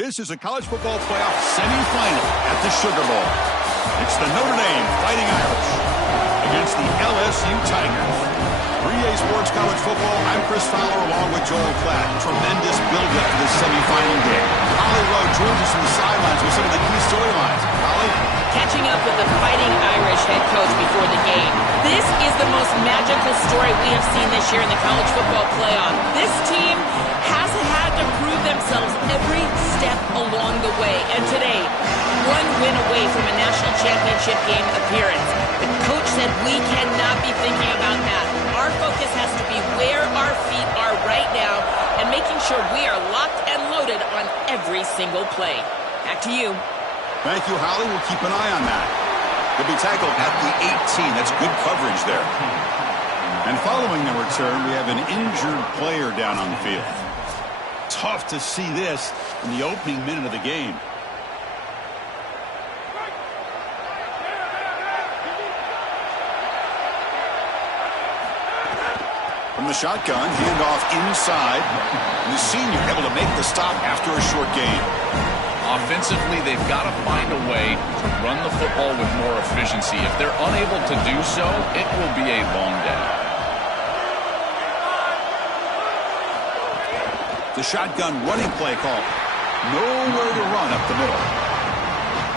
This is a college football playoff semifinal at the Sugar Bowl. It's the Notre Dame Fighting Irish against the LSU Tigers. 3A Sports College Football, I'm Chris Fowler along with Joel Klatt. Tremendous build-up to this semifinal game. Holly Rowe joins us from the sidelines with some of the key storylines. Holly? Catching up with the Fighting Irish head coach before the game. This is the most magical story we have seen this year in the college football playoff. This team has had to prove themselves every step along the way. And today, one win away from a national championship game appearance. The coach said we cannot be thinking about that. Our focus has to be where our feet are right now and making sure we are locked and loaded on every single play. Back to you. Thank you, Holly. We'll keep an eye on that. He'll be tackled at the 18. That's good coverage there. And following the return, we have an injured player down on the field. Tough to see this in the opening minute of the game. From the shotgun, handoff inside. And the senior able to make the stop after a short gain. Offensively, they've got to find a way to run the football with more efficiency. If they're unable to do so, it will be a long day. The shotgun running play call. Nowhere to run up the middle.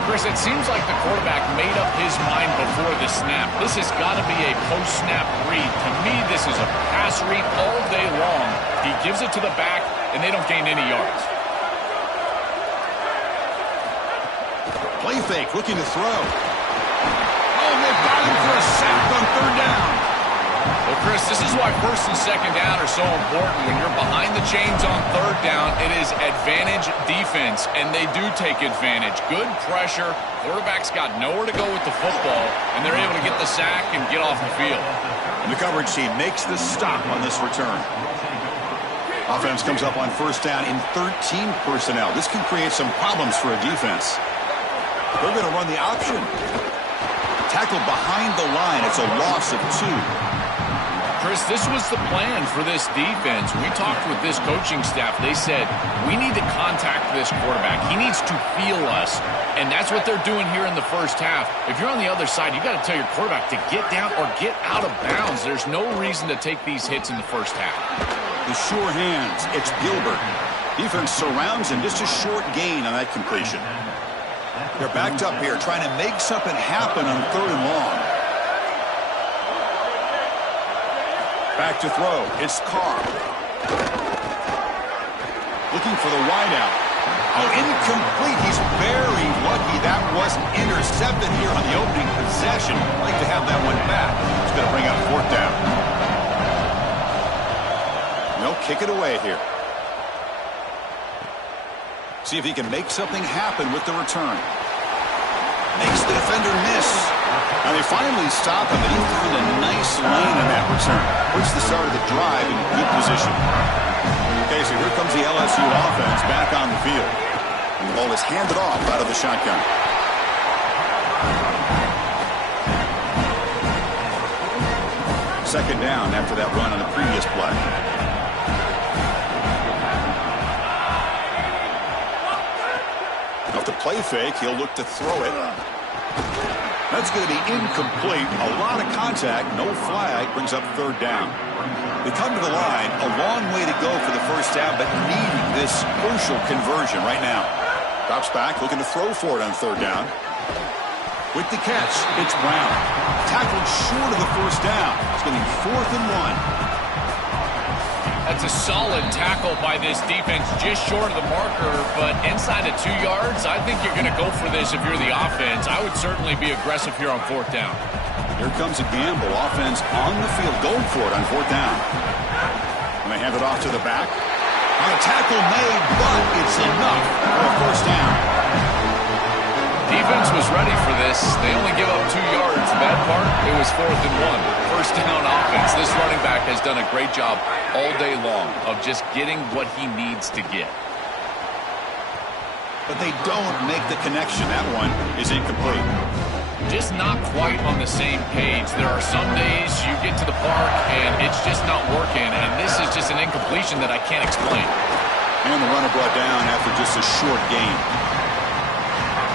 Chris, it seems like the quarterback made up his mind before the snap. This has got to be a post-snap read. To me, this is a pass read all day long. He gives it to the back, and they don't gain any yards. Play fake, looking to throw. Oh, they've got him for a sack on third down. Well, Chris, this is why first and second down are so important. When you're behind the chains on third down, it is advantage defense, and they do take advantage. Good pressure. Quarterback's got nowhere to go with the football, and they're able to get the sack and get off the field. And the coverage team makes the stop on this return. Offense comes up on first down in 13 personnel. This can create some problems for a defense. They're going to run the option. Tackled behind the line. It's a loss of 2. Chris, this was the plan for this defense. We talked with this coaching staff. They said, we need to contact this quarterback. He needs to feel us. And that's what they're doing here in the first half. If you're on the other side, you got to tell your quarterback to get down or get out of bounds. There's no reason to take these hits in the first half. The sure hands. It's Gilbert. Defense surrounds him. Just a short gain on that completion. They're backed up here, trying to make something happen on third and long. Back to throw. It's Carr. Looking for the wideout. Oh, incomplete. He's very lucky that wasn't intercepted here on the opening possession. Like to have that one back. He's going to bring out fourth down. No, kick it away here. See if he can make something happen with the return. Makes the defender miss. And they finally stop him, and he found a nice lane in that return. Puts the start of the drive in good position. Okay, so here comes the LSU offense back on the field. And the ball is handed off out of the shotgun. Second down after that run on the previous play. Off the play fake, he'll look to throw it. That's going to be incomplete. A lot of contact, no flag, brings up third down. They come to the line, a long way to go for the first down, but needing this crucial conversion right now. Drops back, looking to throw for it on third down. With the catch, it's Brown. Tackled short of the first down. It's going to be 4th and 1. That's a solid tackle by this defense, just short of the marker, but inside of 2 yards, I think you're going to go for this if you're the offense. I would certainly be aggressive here on fourth down. Here comes a gamble. Offense on the field, going for it on fourth down. And they hand it off to the back. On a tackle made, but it's enough for a first down. Defense was ready for this. They only give up 2 yards. The bad part, it was 4th and 1. First down offense. This running back has done a great job all day long of just getting what he needs to get. But they don't make the connection. That one is incomplete. Just not quite on the same page. There are some days you get to the park and it's just not working, and this is just an incompletion that I can't explain. And the runner brought down after just a short gain.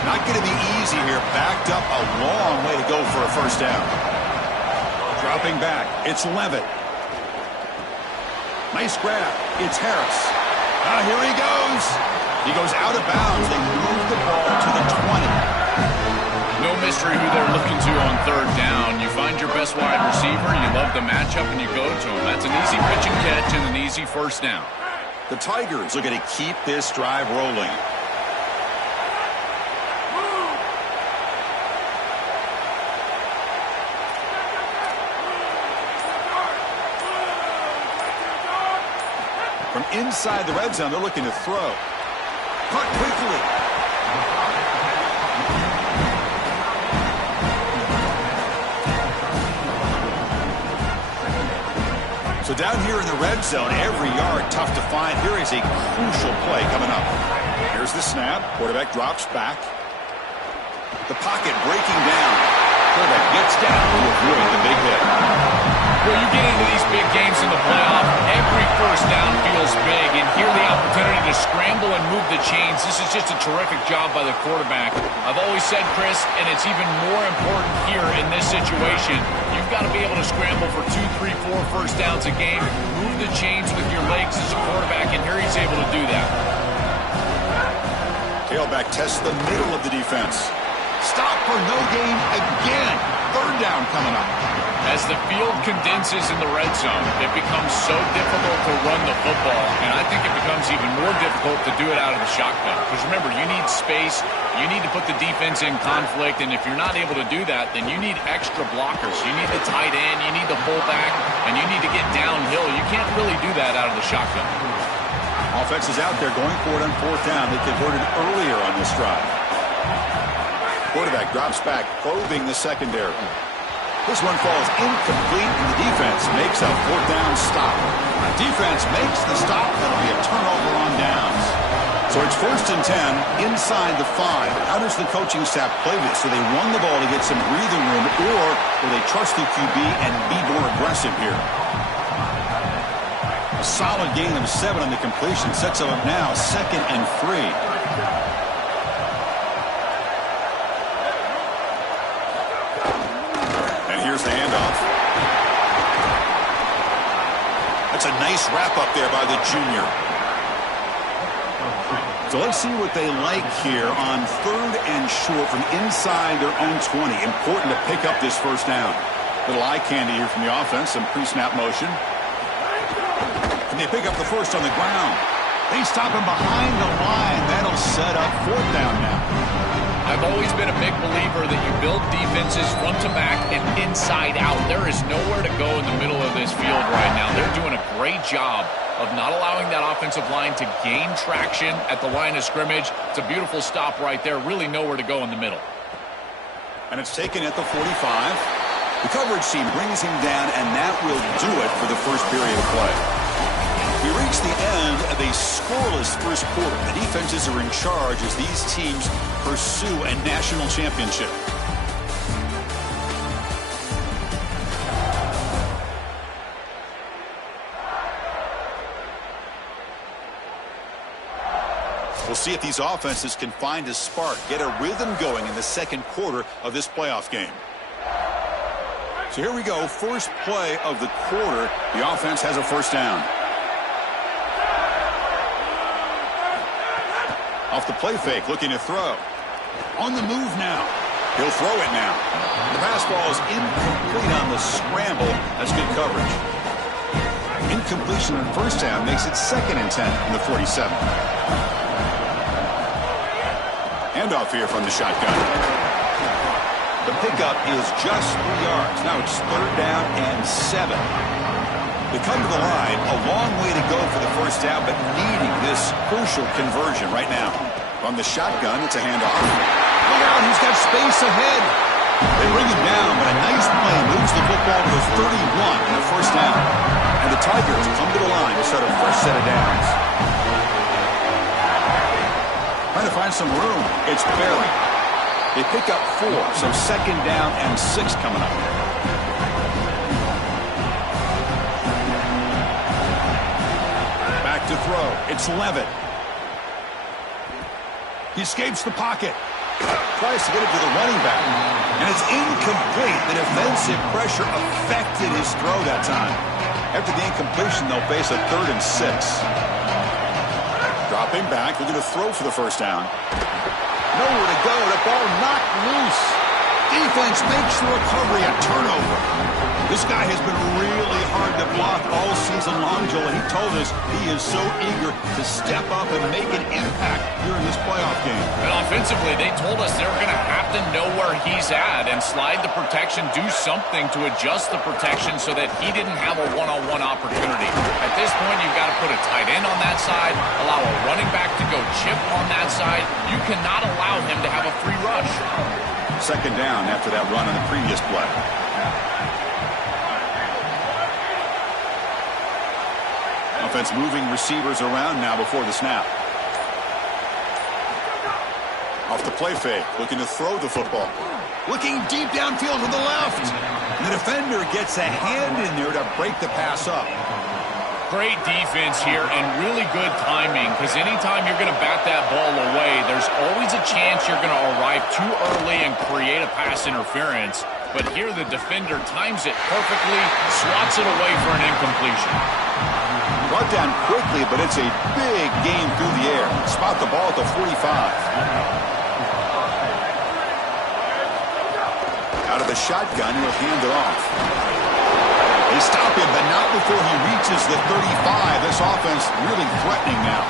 Not going to be easy here. Backed up a long way to go for a first down. Dropping back. It's Levitt. Nice grab. It's Harris. Here he goes. He goes out of bounds. They move the ball to the 20. No mystery who they're looking to on third down. You find your best wide receiver, you love the matchup, and you go to him. That's an easy pitch and catch and an easy first down. The Tigers are going to keep this drive rolling. From inside the red zone, they're looking to throw. Caught quickly. So down here in the red zone, every yard tough to find. Here is a crucial play coming up. Here's the snap. Quarterback drops back. The pocket breaking down. Quarterback gets down to avoid the big hit. Well, you get into these big games in the playoff, every first down feels big, and here the opportunity to scramble and move the chains. This is just a terrific job by the quarterback. I've always said, Chris, and it's even more important here in this situation, you've got to be able to scramble for 2, 3, 4 first downs a game, move the chains with your legs as a quarterback, and here he's able to do that. Tailback tests the middle of the defense. Stop for no gain again. Third down coming up. As the field condenses in the red zone, it becomes so difficult to run the football, and I think it becomes even more difficult to do it out of the shotgun. Because remember, you need space, you need to put the defense in conflict, and if you're not able to do that, then you need extra blockers. You need the tight end, you need the fullback, and you need to get downhill. You can't really do that out of the shotgun. Offense is out there going for it on fourth down. They converted earlier on this drive. Quarterback drops back, probing the secondary. This one falls incomplete, and the defense makes a fourth down stop. Defense makes the stop. That'll be a turnover on downs. So it's 1st and 10 inside the 5. How does the coaching staff play this? Do they run the ball to get some breathing room, or will they trust the QB and be more aggressive here? A solid gain of 7 on the completion sets them up now 2nd and 3. Here's the handoff. That's a nice wrap up there by the junior. So let's see what they like here on 3rd and short from inside their own 20. Important to pick up this first down. Little eye candy here from the offense. Some pre-snap motion. And they pick up the first on the ground. They stop him behind the line. That'll set up 4th down now. I've always been a big believer that you build defenses front to back and inside out. There is nowhere to go in the middle of this field right now. They're doing a great job of not allowing that offensive line to gain traction at the line of scrimmage. It's a beautiful stop right there. Really nowhere to go in the middle. And it's taken at the 45. The coverage team brings him down, and that will do it for the first period of play. We reach the end of a scoreless first quarter. The defenses are in charge as these teams pursue a national championship. We'll see if these offenses can find a spark, get a rhythm going in the second quarter of this playoff game. So here we go, first play of the quarter. The offense has a first down. Off the play fake, looking to throw. On the move now. He'll throw it now. The pass ball is incomplete on the scramble. That's good coverage. Incompletion on first down makes it 2nd and 10 in the 47. Handoff here from the shotgun. The pickup is just 3 yards. Now it's 3rd down and 7. They come to the line, a long way to go for the first down, but needing this crucial conversion right now. From the shotgun, it's a handoff. Look out, he's got space ahead. They bring him down, but a nice play moves the football to the 31 and a first down. And the Tigers come to the line to start a fresh set of downs. Trying to find some room. It's Barry. They pick up 4, so 2nd down and 6 coming up. To throw. It's It's Levitt. He escapes the pocket. Tries to get it to the running back. And it's incomplete. The defensive pressure affected his throw that time. After the incompletion, they'll face a 3rd and 6. Dropping back, looking to throw for the first down. Nowhere to go. The ball knocked loose. Defense makes the recovery a turnover. This guy has been really hard to block all season long, Joel. He told us he is so eager to step up and make an impact here in this playoff game. And offensively, they told us they were going to have to know where he's at and slide the protection, do something to adjust the protection so that he didn't have a one-on-one opportunity. At this point, you've got to put a tight end on that side, allow a running back to go chip on that side. You cannot allow him to have a free rush. Second down after that run on the previous play. Offense moving receivers around now before the snap. Off the play fake, looking to throw the football. Looking deep downfield to the left. And the defender gets a hand in there to break the pass up. Great defense here and really good timing, because anytime you're going to bat that ball away, there's always a chance you're going to arrive too early and create a pass interference. But here the defender times it perfectly, swats it away for an incompletion. Brought down quickly, but it's a big game through the air. Spot the ball at the 45. Out of the shotgun, he'll hand it off. They stop him, but not before he reaches the 35. This offense really threatening now.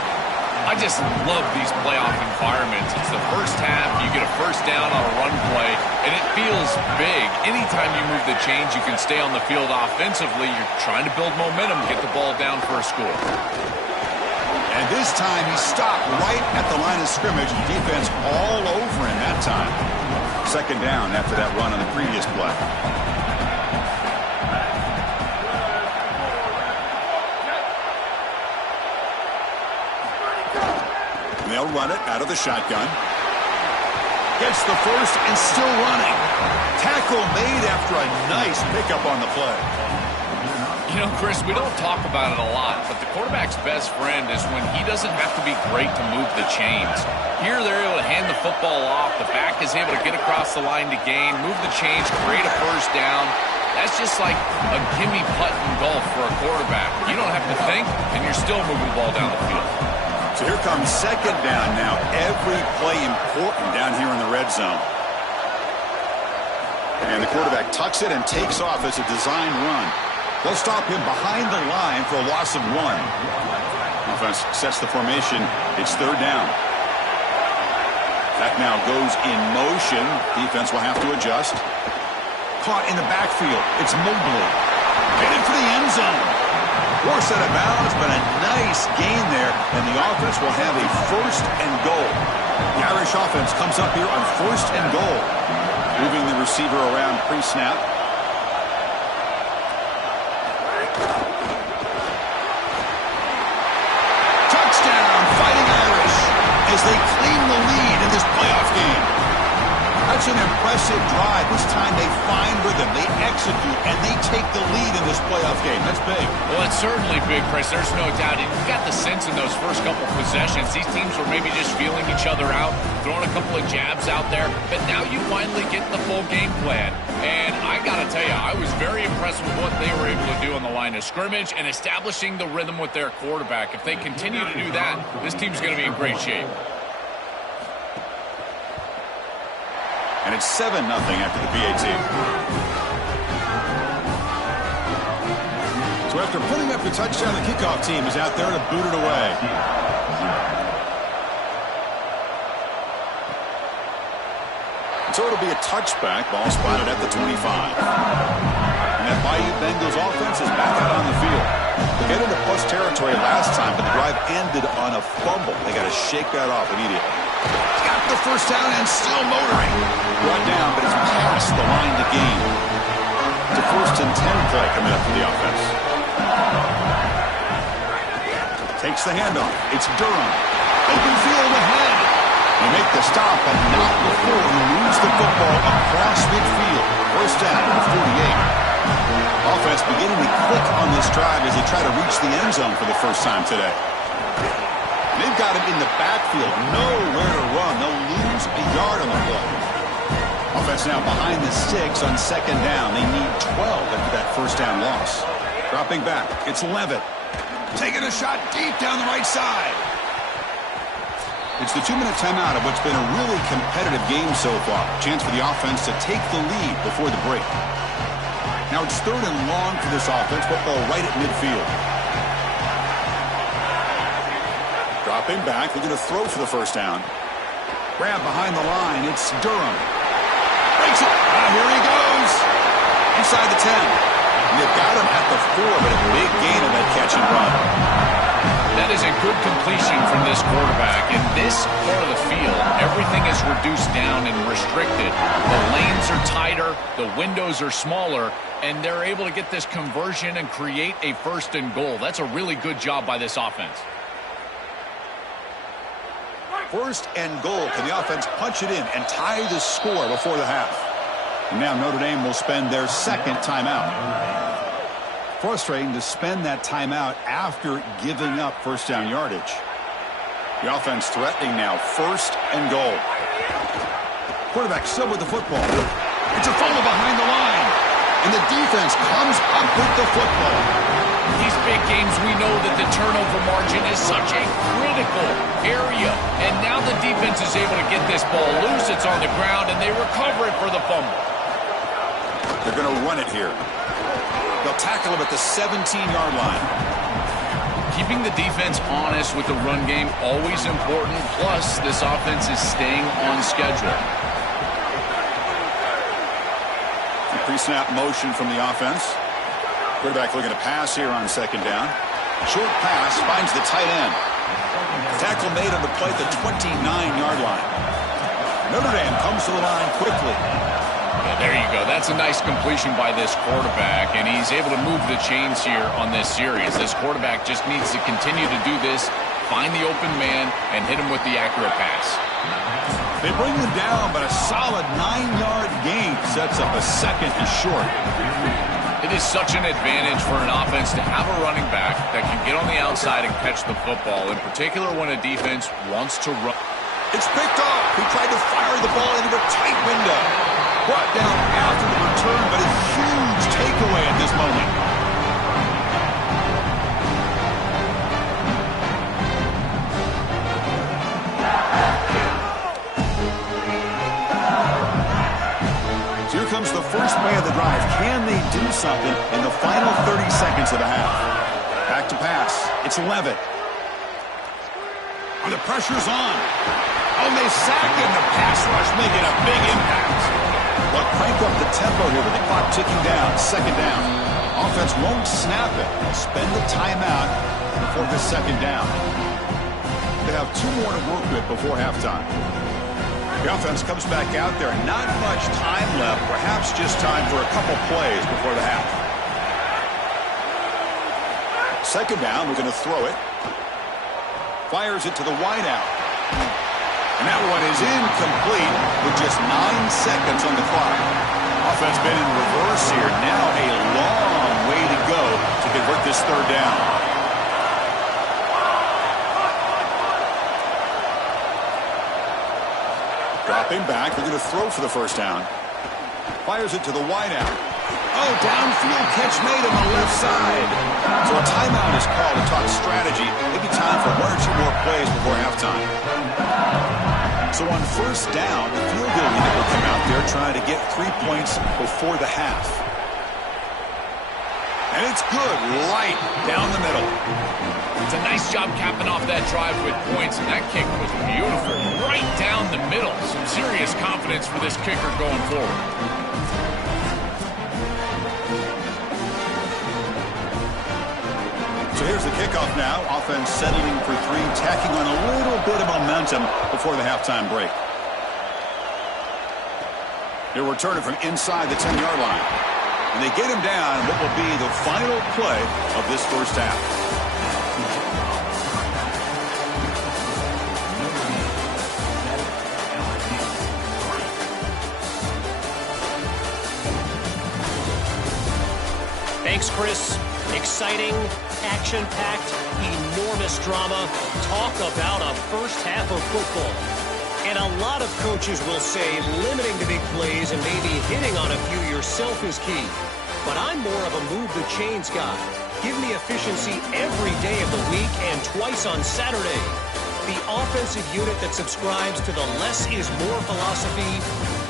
I just love these playoff environments. It's the first half, you get a first down on a run play, and it feels big. Anytime you move the chains, you can stay on the field offensively. You're trying to build momentum, get the ball down for a score. And this time he stopped right at the line of scrimmage. Defense all over him that time. Second down after that run on the previous play. They'll run it out of the shotgun. Gets the first and still running. Tackle made after a nice pickup on the play. You know, Chris, we don't talk about it a lot, but the quarterback's best friend is when he doesn't have to be great to move the chains. Here they're able to hand the football off. The back is able to get across the line to gain, move the chains, create a first down. That's just like a gimme putt in golf for a quarterback. You don't have to think, and you're still moving the ball down the field. So here comes second down now. Every play important down here in the red zone. And the quarterback tucks it and takes off as a design run. They'll stop him behind the line for a loss of 1. Offense sets the formation. It's third down. That now goes in motion. Defense will have to adjust. Caught in the backfield. It's Mobley. Headed for the end zone. Forced out of bounds, but a nice gain there, and the offense will have a first and goal. The Irish offense comes up here on first and goal. Moving the receiver around pre-snap. Touchdown, Fighting Irish, as they claim the lead in this playoff game. That's an impressive drive. This time they find rhythm, they execute, and they take the lead in this playoff game. That's big. Well, it's certainly big, Chris. There's no doubt. And you got the sense in those first couple possessions, these teams were maybe just feeling each other out, throwing a couple of jabs out there. But now you finally get the full game plan. And I got to tell you, I was very impressed with what they were able to do on the line of scrimmage and establishing the rhythm with their quarterback. If they continue to do that, this team's going to be in great shape. And it's 7-0 after the PAT. So after putting up the touchdown, the kickoff team is out there to boot it away. And so it'll be a touchback. Ball spotted at the 25. And that Bayou Bengals offense is back out on the field. They got into plus territory last time, but the drive ended on a fumble. They got to shake that off immediately. Got the first down and still motoring. Brought down, but it's past the line to gain. It's a first and 10 play coming up for the offense. Takes the handoff. It's Durham. Open field ahead. They make the stop, but not before he moves the football across midfield. First down at the 48. Offense beginning to click on this drive as they try to reach the end zone for the first time today. They've got him in the backfield. Nowhere to run. They'll lose a yard on the play. Offense now behind the 6 on second down. They need 12 after that first down loss. Dropping back. It's Levitt. Taking a shot deep down the right side. It's the 2-minute timeout of what's been a really competitive game so far. Chance for the offense to take the lead before the break. Now it's 3rd and long for this offense. Football right at midfield. Dropping back. They're going to throw for the first down. Grab behind the line. It's Durham. Breaks it. Here he goes. Inside the 10. They've got him at the 4, but a big gain on that catch and run. That is a good completion from this quarterback. In this part of the field, everything is reduced down and restricted. The lanes are tighter, the windows are smaller, and they're able to get this conversion and create a 1st and goal. That's a really good job by this offense. 1st and goal. Can the offense punch it in and tie the score before the half? And now Notre Dame will spend their 2nd timeout. Frustrating to spend that timeout after giving up first down yardage. The offense threatening now 1st and goal. Quarterback still with the football. It's a fumble behind the line. And the defense comes up with the football. These big games, we know that the turnover margin is such a critical area. And now the defense is able to get this ball loose. It's on the ground, and they recover it for the fumble. They're going to run it here. They'll tackle him at the 17-yard line. Keeping the defense honest with the run game, always important. Plus, this offense is staying on schedule. Pre-snap motion from the offense. Quarterback looking to pass here on second down. Short pass finds the tight end. Tackle made on the play at the 29-yard line. Notre Dame comes to the line quickly. There you go. That's a nice completion by this quarterback, and he's able to move the chains here on this series. This quarterback just needs to continue to do this, find the open man, and hit him with the accurate pass. They bring him down, but a solid 9-yard gain sets up a 2nd and short. It is such an advantage for an offense to have a running back that can get on the outside and catch the football, in particular when a defense wants to run. It's picked off. He tried to fire the ball into a tight window. Brought down after the return, but a huge takeaway at this moment. So here comes the first play of the drive. Can they do something in the final 30 seconds of the half? Back to pass. It's Levitt. And the pressure's on. Oh, they sack him. The pass rush making a big impact. They'll crank up the tempo here with the clock ticking down. Second down. Offense won't snap it. They'll spend the timeout before the second down. They have 2 more to work with before halftime. The offense comes back out there. Not much time left. Perhaps just time for a couple plays before the half. Second down. We're going to throw it. Fires it to the wideout. And that one is incomplete with just 9 seconds on the clock. Offense been in reverse here. Now a long way to go to convert this third down. Dropping back. They're going to throw for the first down. Fires it to the wideout. Oh, downfield catch made on the left side. So a timeout is called to talk strategy. Maybe time for 1 or 2 more plays before halftime. So on first down, the field goal unit will come out there trying to get 3 points before the half. And it's good, right down the middle. It's a nice job capping off that drive with points, and that kick was beautiful. Right down the middle. Some serious confidence for this kicker going forward. So here's the kickoff now. Offense settling for 3, tacking on a little bit of momentum before the halftime break. They're returning from inside the 10-yard line. And they get him down what will be the final play of this first half. Thanks, Chris, exciting, action-packed, enormous drama. Talk about a first half of football. And a lot of coaches will say limiting the big plays and maybe hitting on a few yourself is key. But I'm more of a move the chains guy. Give me efficiency every day of the week and twice on Saturday. The offensive unit that subscribes to the less is more philosophy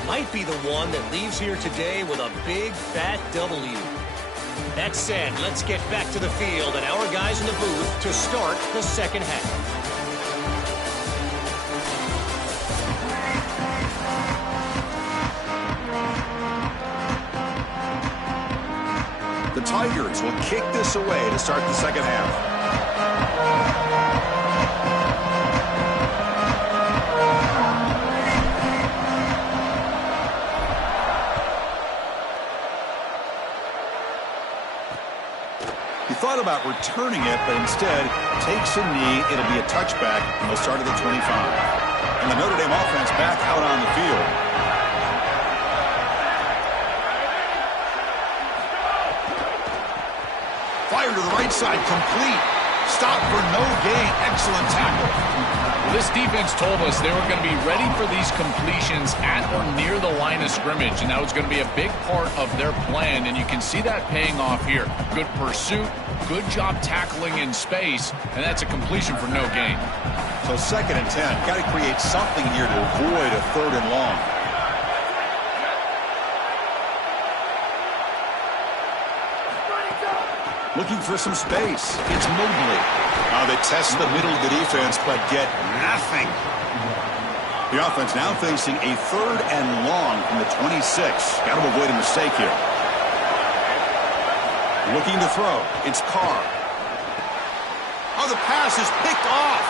might be the one that leaves here today with a big fat W. That said, let's get back to the field and our guys in the booth to start the second half. The Tigers will kick this away to start the second half. He thought about returning it, but instead takes a knee. It'll be a touchback, and they'll start at the 25. And the Notre Dame offense back out on the field. Fire to the right side, complete. Stop for no gain. Excellent tackle. Well, this defense told us they were going to be ready for these completions at or near the line of scrimmage, and that was going to be a big part of their plan, and you can see that paying off here. Good pursuit, good job tackling in space, and that's a completion for no gain. So 2nd and 10. Got to create something here to avoid a 3rd and long. Looking for some space. It's Mobley. They test the middle of the defense, but get nothing. The offense now facing a 3rd and long from the 26. Got to avoid a mistake here. Looking to throw. It's Carr. The pass is picked off.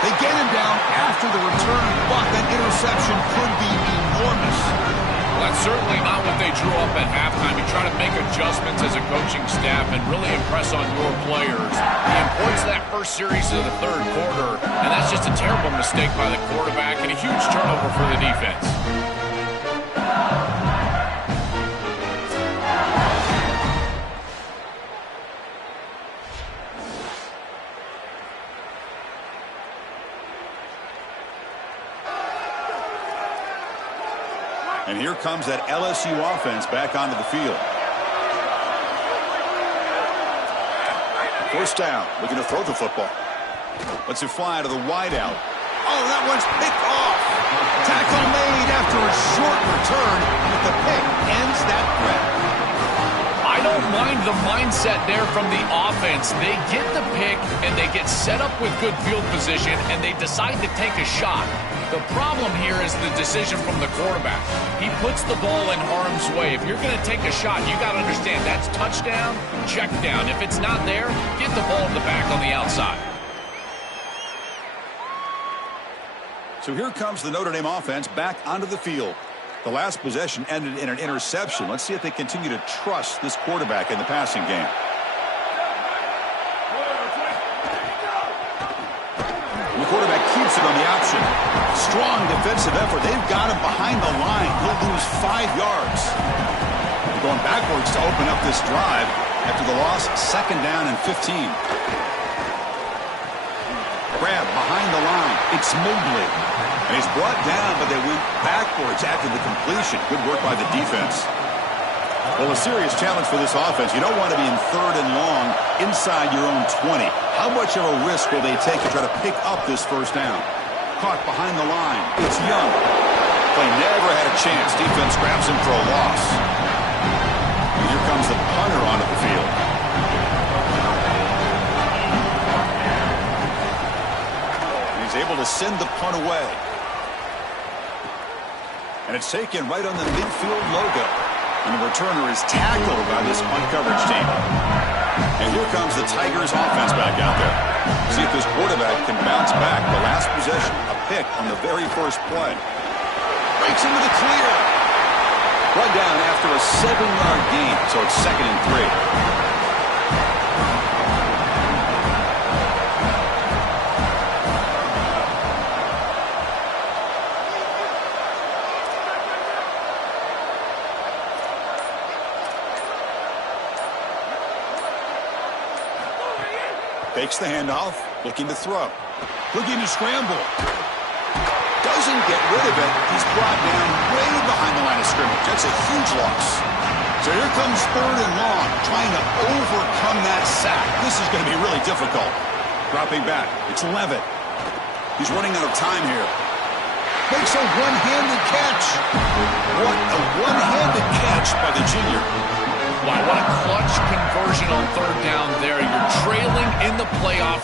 They get him down after the return, but that interception could be enormous. Well, that's certainly not what they drew up at halftime. You try to make adjustments as a coaching staff and really impress on your players. He imports that first series of the 3rd quarter, and that's just a terrible mistake by the quarterback and a huge turnover for the defense. And here comes that LSU offense back onto the field. First down, looking to throw the football. Lets it fly to the wideout. That one's picked off. Tackle made after a short return, but the pick ends that threat. I don't mind the mindset there from the offense. They get the pick, and they get set up with good field position, and they decide to take a shot. The problem here is the decision from the quarterback. He puts the ball in harm's way. If you're going to take a shot, you got to understand that's touchdown, check down. If it's not there, get the ball in the back on the outside. So here comes the Notre Dame offense back onto the field. The last possession ended in an interception. Let's see if they continue to trust this quarterback in the passing game. And the quarterback keeps it on the option. Strong defensive effort. They've got him behind the line. He'll lose 5 yards. They're going backwards to open up this drive after the loss. 2nd down and 15. Grab behind the line. It's Mobley. And he's brought down, but they went backwards after the completion. Good work by the defense. Well, a serious challenge for this offense. You don't want to be in 3rd and long inside your own 20. How much of a risk will they take to try to pick up this first down? Caught behind the line. It's Young. Play never had a chance. Defense grabs him for a loss. And here comes the punter onto the field. And he's able to send the punt away. And it's taken right on the midfield logo. And the returner is tackled by this punt coverage team. And here comes the Tigers offense back out there. See if this quarterback can bounce back. The last possession, a pick on the very first play. Breaks into the clear. Run down after a 7-yard gain, so it's 2nd and 3. Fakes the handoff, looking to throw. Looking to scramble. Doesn't get rid of it. He's brought down way behind the line of scrimmage. That's a huge loss. So here comes 3rd and long, trying to overcome that sack. This is going to be really difficult. Dropping back. It's Levitt. He's running out of time here. Makes a one-handed catch. What a one-handed catch by the junior. Wow, what a clutch conversion on 3rd down there. You're trailing in the playoff.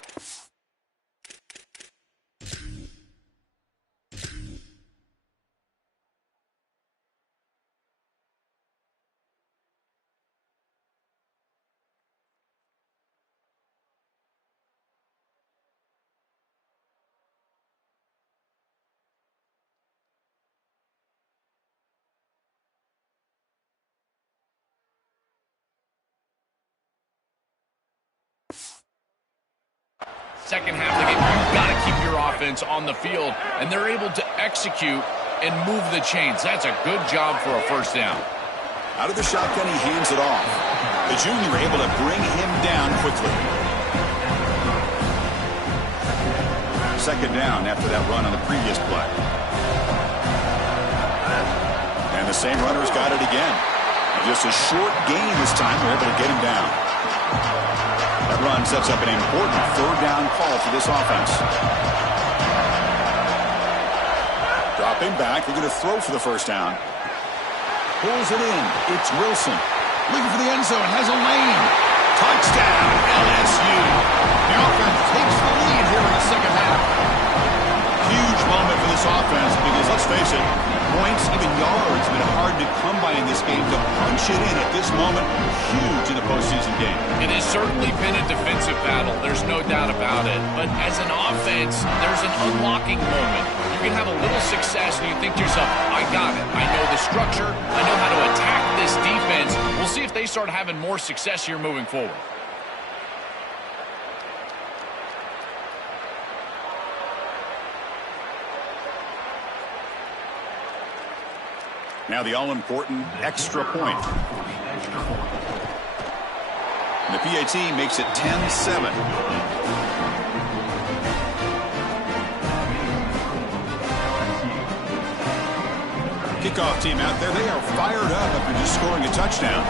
Second half of the game, you've got to keep your offense on the field, and they're able to execute and move the chains. That's a good job for a first down. Out of the shotgun, he hands it off. The junior able to bring him down quickly. Second down after that run on the previous play. And the same runner's got it again. Just a short gain this time. They're able to get him down. That run sets up an important 3rd down call for this offense. Dropping back. They're going to throw for the first down. Pulls it in. It's Wilson. Looking for the end zone. Has a lane. Touchdown, LSU. The offense takes the lead here in the second half. Huge moment for this offense because, let's face it, points, even yards, have been hard to come by in this game. To punch it in at this moment, huge in a postseason game. It has certainly been a defensive battle. There's no doubt about it. But as an offense, there's an unlocking moment. You can have a little success and you think to yourself, I got it. I know the structure. I know how to attack this defense. We'll see if they start having more success here moving forward. Now the all-important extra point. And the PAT makes it 10-7. Kickoff team out there. They are fired up after just scoring a touchdown.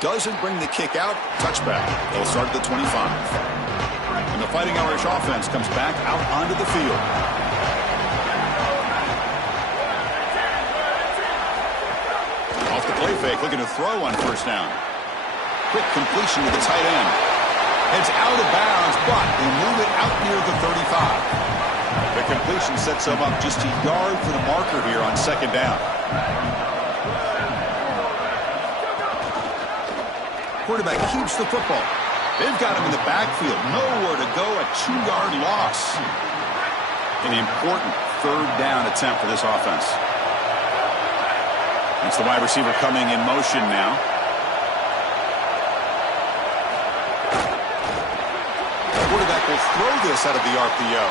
Doesn't bring the kick out. Touchback. They'll start at the 25. And the Fighting Irish offense comes back out onto the field. Off the play fake, looking to throw on first down. Quick completion to the tight end. It's out of bounds, but they move it out near the 35. The completion sets them up just a yard for the marker here on second down. Quarterback keeps the football. They've got him in the backfield. Nowhere to go. A 2-yard loss. An important 3rd down attempt for this offense. It's the wide receiver coming in motion now. The quarterback will throw this out of the RPO.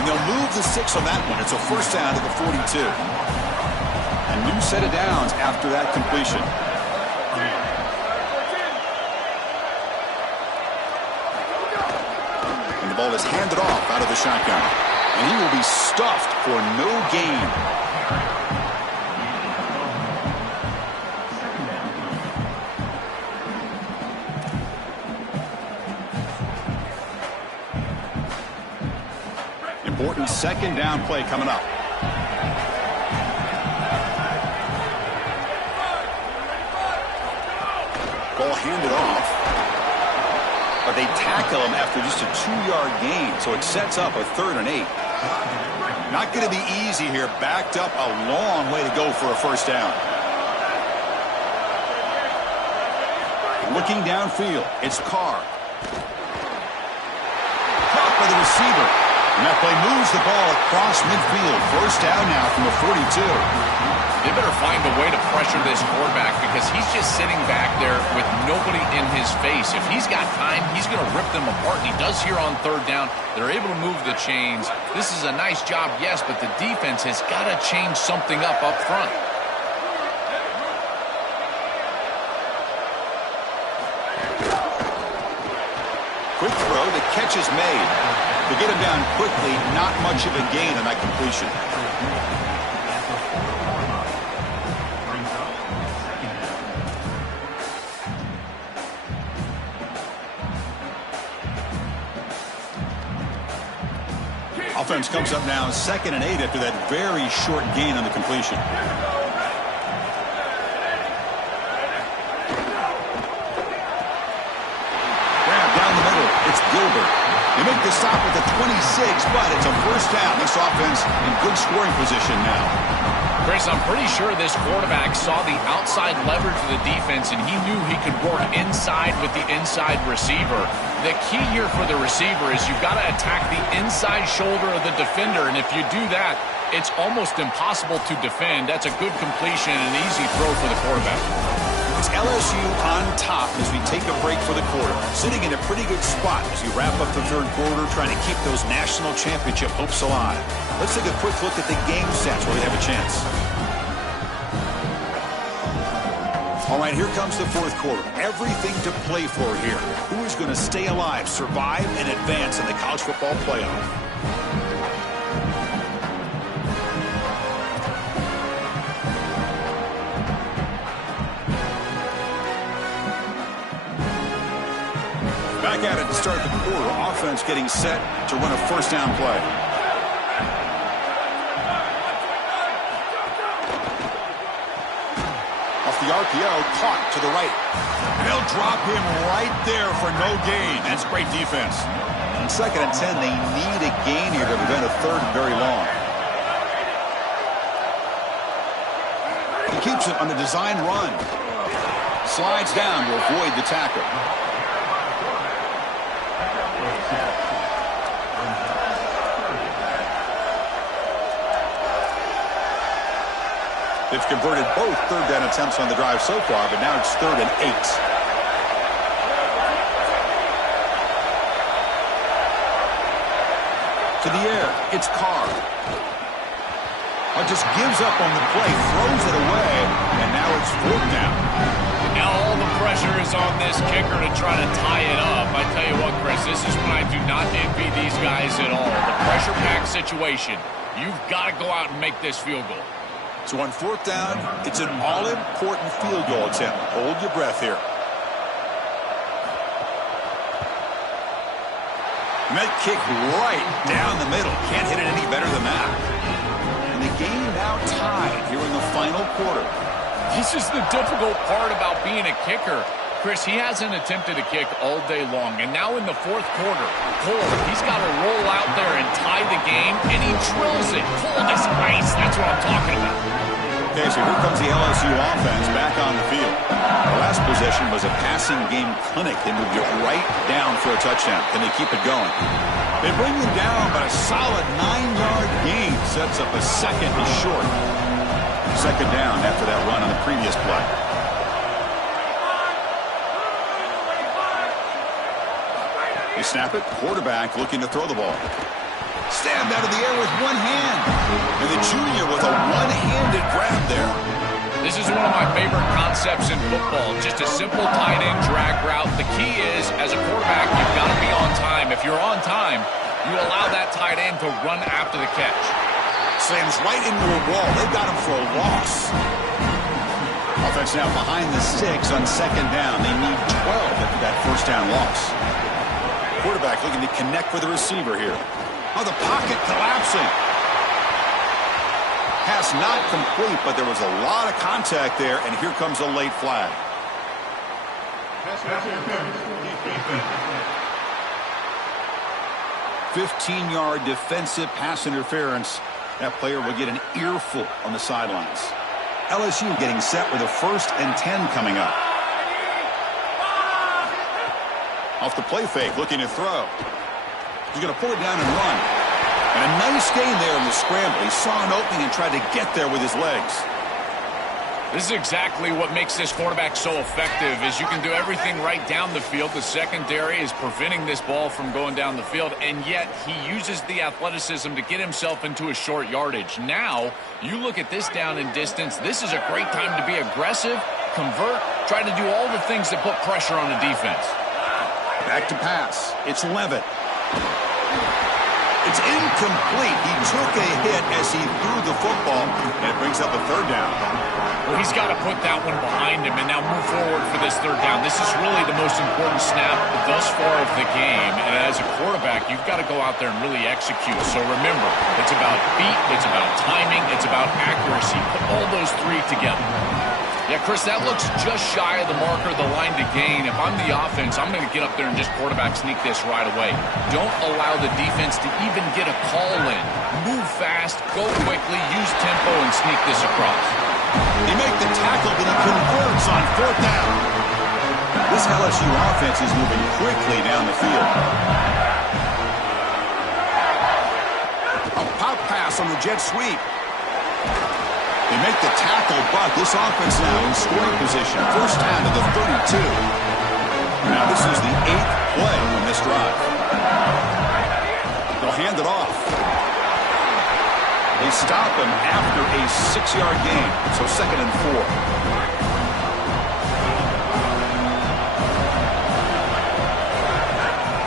And they'll move the 6 on that one. It's a first down at the 42. A new set of downs after that completion. The ball is handed off out of the shotgun. And he will be stuffed for no gain. Important second down play coming up. Ball handed off. But they tackle him after just a 2-yard gain, so it sets up a 3rd and 8. Not going to be easy here. Backed up a long way to go for a first down. Looking downfield, it's Carr. Caught by the receiver. And that play moves the ball across midfield. First down now from the 42. They better find a way to pressure this quarterback because he's just sitting back there with nobody in his face. If he's got time, he's going to rip them apart, and he does here on 3rd down. They're able to move the chains. This is a nice job, yes, but the defense has got to change something up front. catch is made. To get him down quickly, not much of a gain on that completion. Offense comes up now 2nd and 8 after that very short gain on the completion. Grab down the middle. It's Gilbert. They make the stop at the 26, but it's a first down. This offense in good scoring position now. Chris, I'm pretty sure this quarterback saw the outside leverage of the defense, and he knew he could work inside with the inside receiver. The key here for the receiver is you've got to attack the inside shoulder of the defender, and if you do that, it's almost impossible to defend. That's a good completion and an easy throw for the quarterback. It's LSU on top as we take a break for the quarter. Sitting in a pretty good spot as we wrap up the third quarter, trying to keep those national championship hopes alive. Let's take a quick look at the game stats where we have a chance. All right, here comes the fourth quarter. Everything to play for here. Who is going to stay alive, survive, and advance in the college football playoff? Back at it to start the quarter. Offense getting set to run a first down play. Off the RPO, caught to the right. And they'll drop him right there for no gain. That's great defense. On 2nd and 10, they need a gain here to prevent a third and very long. He keeps it on the design run. Slides down to avoid the tackle. They've converted both third down attempts on the drive so far, but now it's 3rd and 8. To the air, it's Carr. Just gives up on the play, throws it away, and now it's 4th down. Now all the pressure is on this kicker to try to tie it up. I tell you what, Chris, this is when I do not envy these guys at all. The pressure-packed situation. You've got to go out and make this field goal. So on 4th down, it's an all-important field goal attempt. Hold your breath here. And that kick right down the middle. Can't hit it any better than that. And the game now tied here in the final quarter. This is the difficult part about being a kicker. Chris, he hasn't attempted a kick all day long, and now in the 4th quarter, Cole, he's got to roll out there and tie the game, and he drills it. Cold as ice, that's what I'm talking about. Okay, so here comes the LSU offense back on the field. The last possession was a passing game clinic. They moved it right down for a touchdown. Can they keep it going? They bring them down, but a solid 9-yard gain sets up a 2nd and short. 2nd down after that run on the previous play. They snap it. Quarterback looking to throw the ball. Stabbed out of the air with one hand. And the junior with a one-handed grab there. This is one of my favorite concepts in football. Just a simple tight end drag route. The key is, as a quarterback, you've got to be on time. If you're on time, you allow that tight end to run after the catch. Slams right into a wall. They've got him for a loss. Offense now behind the 6 on 2nd down. They need 12 after that first down loss. Quarterback looking to connect with the receiver here. Oh, the pocket collapsing. Pass not complete, but there was a lot of contact there, and here comes a late flag. 15-yard defensive pass interference. That player will get an earful on the sidelines. LSU getting set with a 1st and 10 coming up. Off the play fake, looking to throw. He's going to pull it down and run. And a nice gain there in the scramble. He saw an opening and tried to get there with his legs. This is exactly what makes this quarterback so effective, is you can do everything right down the field. The secondary is preventing this ball from going down the field, and yet he uses the athleticism to get himself into a short yardage. Now, you look at this down and distance, this is a great time to be aggressive, convert, try to do all the things that put pressure on the defense. Back to pass. It's Levitt. It's incomplete. He took a hit as he threw the football, and it brings up a third down. Well, he's got to put that one behind him and now move forward for this third down. This is really the most important snap thus far of the game. And as a quarterback, you've got to go out there and really execute. So remember, it's about feet, it's about timing, it's about accuracy. Put all those three together. Yeah, Chris, that looks just shy of the marker, the line to gain. If I'm the offense, I'm going to get up there and just quarterback sneak this right away. Don't allow the defense to even get a call in. Move fast, go quickly, use tempo, and sneak this across. They make the tackle, but he converts on fourth down. This LSU offense is moving quickly down the field. A pop pass on the jet sweep. They make the tackle, but this offense now in scoring position. First down to the 32. Now this is the 8th play on this drive. They'll hand it off. They stop him after a 6-yard gain, so 2nd and 4.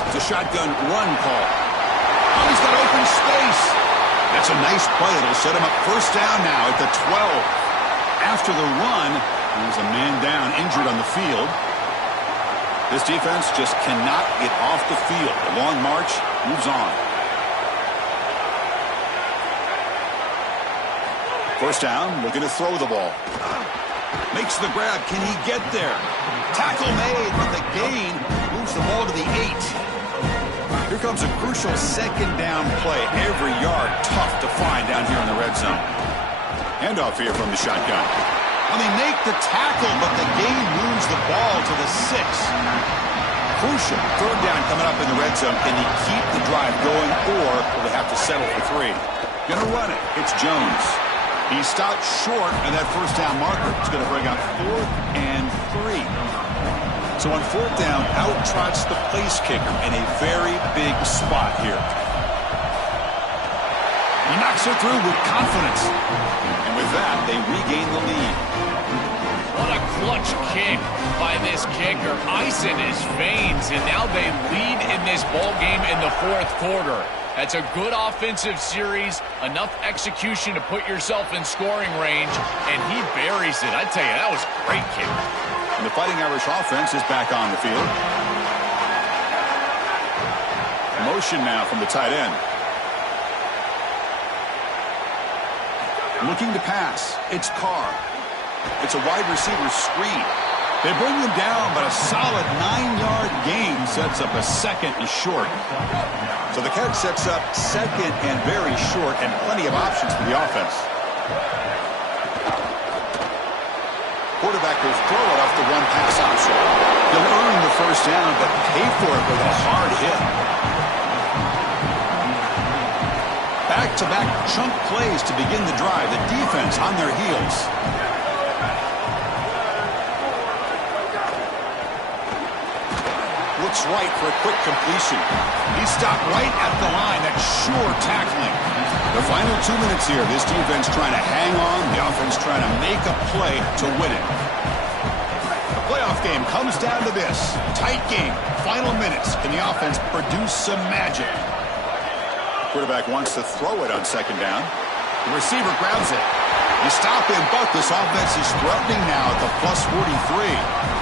It's a shotgun run call. Oh, he's got open space. That's a nice play. It'll set him up first down now at the 12. After the run, there's a man down, injured on the field. This defense just cannot get off the field. The long march moves on. First down, looking to throw the ball. Makes the grab. Can he get there? Tackle made, but the gain moves the ball to the 8. Here comes a crucial 2nd down play. Every yard tough to find down here in the red zone. Handoff here from the shotgun. Well, they make the tackle, but the gain moves the ball to the 6. Crucial 3rd down coming up in the red zone. Can he keep the drive going, or will they have to settle for 3? Gonna run it. It's Jones. He stopped short of that first down marker. It's going to bring up 4th and 3. So on 4th down, out trots the place kicker in a very big spot here. He knocks it through with confidence. And with that, they regain the lead. What a clutch kick by this kicker. Ice in his veins, and now they lead in this ball game in the 4th quarter. That's a good offensive series, enough execution to put yourself in scoring range, and he buries it. I tell you, that was a great kick. And the Fighting Irish offense is back on the field. Motion now from the tight end. Looking to pass. It's Carr. It's a wide receiver screen. They bring him down, but a solid 9-yard gain sets up a 2nd and short. So the catch sets up 2nd and very short, and plenty of options for the offense. Quarterback will throw it off the run-pass option. He'll earn the first down, but pay for it with a hard hit. Back-to-back chunk plays to begin the drive. The defense on their heels. Looks right for a quick completion. He stopped right at the line. That's sure tackling. The final 2 minutes here. This defense trying to hang on. The offense trying to make a play to win it. The playoff game comes down to this. Tight game. Final minutes. Can the offense produce some magic? Quarterback wants to throw it on 2nd down. The receiver grabs it. You stop him, but this offense is threatening now at the plus 43.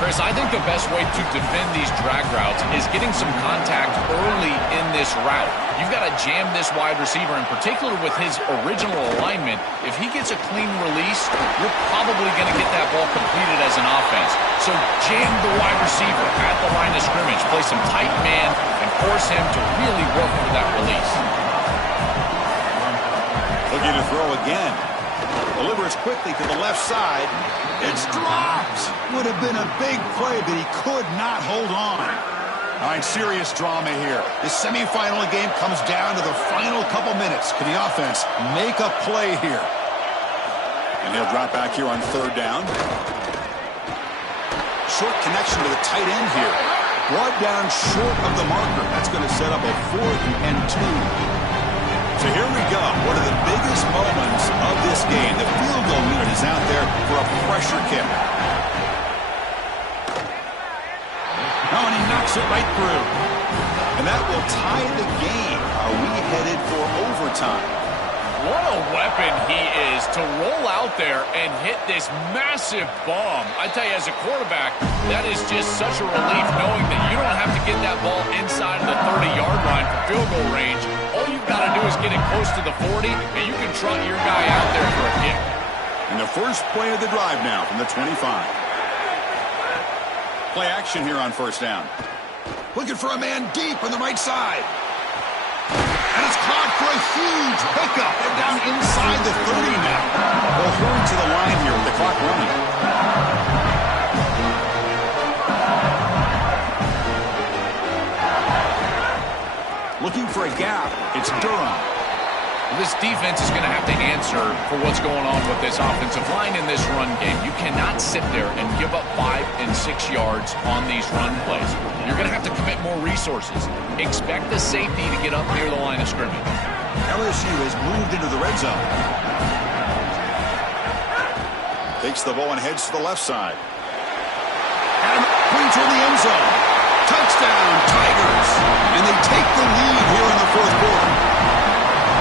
Chris, I think the best way to defend these drag routes is getting some contact early in this route. You've got to jam this wide receiver, in particular with his original alignment. If he gets a clean release, you're probably going to get that ball completed as an offense. So jam the wide receiver at the line of scrimmage, play some tight man, and force him to really work for that release. Looking to throw again. Delivers quickly to the left side. It's dropped. Would have been a big play, but he could not hold on. All right, serious drama here. The semifinal game comes down to the final couple minutes. Can the offense make a play here? And he'll drop back here on 3rd down. Short connection to the tight end here. Brought down short of the marker. That's going to set up a 4th and 2. So here we go. One of the biggest moments of this game. The field goal unit is out there for a pressure kick. Oh, and he knocks it right through. And that will tie the game. Are we headed for overtime? What a weapon he is to roll out there and hit this massive bomb. I tell you, as a quarterback, that is just such a relief knowing that you don't have to get that ball inside of the 30-yard line for field goal range. All you've got to do is get it close to the 40, and you can trot your guy out there for a kick. And the first play of the drive now from the 25. Play action here on first down. Looking for a man deep on the right side. And it's caught for a huge pickup. They're down inside the 30 now. They'll hurry to the line here with the clock running. Looking for a gap. It's Durham. This defense is going to have to answer for what's going on with this offensive line in this run game. You cannot sit there and give up 5 and 6 yards on these run plays. You're going to have to commit more resources. Expect the safety to get up near the line of scrimmage. LSU has moved into the red zone. Takes the ball and heads to the left side. And brings her in the end zone. Touchdown, Tigers. And they take the lead here in the fourth quarter.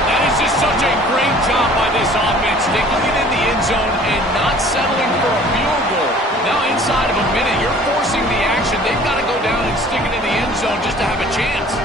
That is just such a great job by this offense, sticking it in the end zone and not settling for a field goal. Now inside of a minute, you're forcing the action. They've got to go down and stick it in the end zone just to have a chance.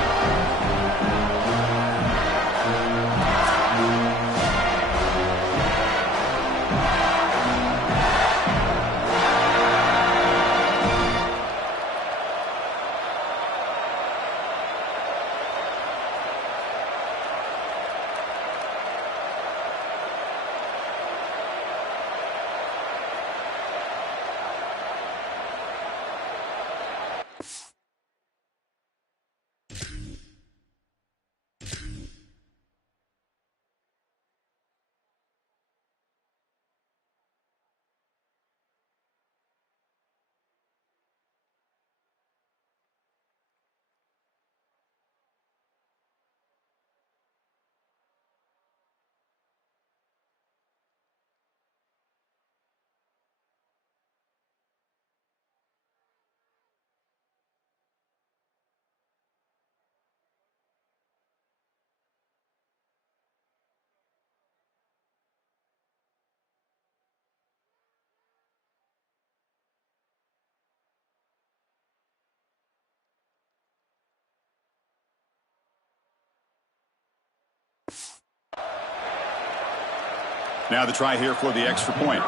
Now the try here for the extra point.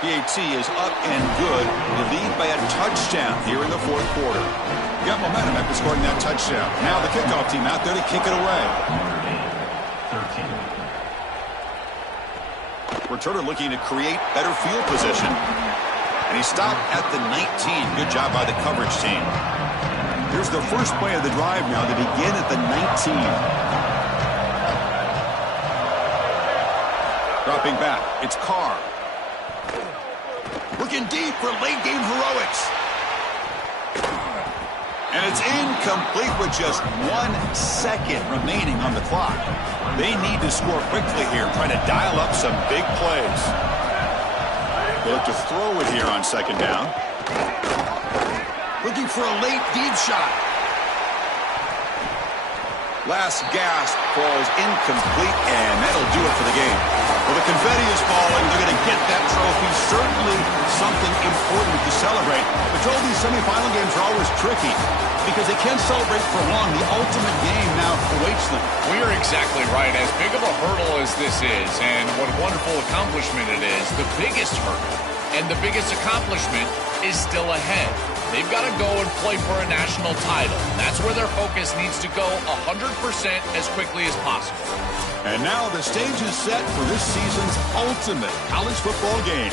PAT is up and good. The lead by a touchdown here in the fourth quarter. Got momentum after scoring that touchdown. Now the kickoff team out there to kick it away. Returner looking to create better field position. And he stopped at the 19. Good job by the coverage team. Here's the first play of the drive now to begin at the 19. Dropping back, it's Carr. Looking deep for late-game heroics. And it's incomplete with just 1 second remaining on the clock. They need to score quickly here, trying to dial up some big plays. They look to throw it here on second down. Looking for a late deep shot. Last gasp falls incomplete, and that'll do it for the game. Well, the confetti is falling. They're going to get that trophy. Certainly something important to celebrate. But Joel, these semifinal games are always tricky because they can't celebrate for long. The ultimate game now awaits them. We are exactly right. As big of a hurdle as this is, and what a wonderful accomplishment it is, the biggest hurdle and the biggest accomplishment is still ahead. They've got to go and play for a national title. And that's where their focus needs to go 100% as quickly as possible. And now the stage is set for this season's ultimate college football game.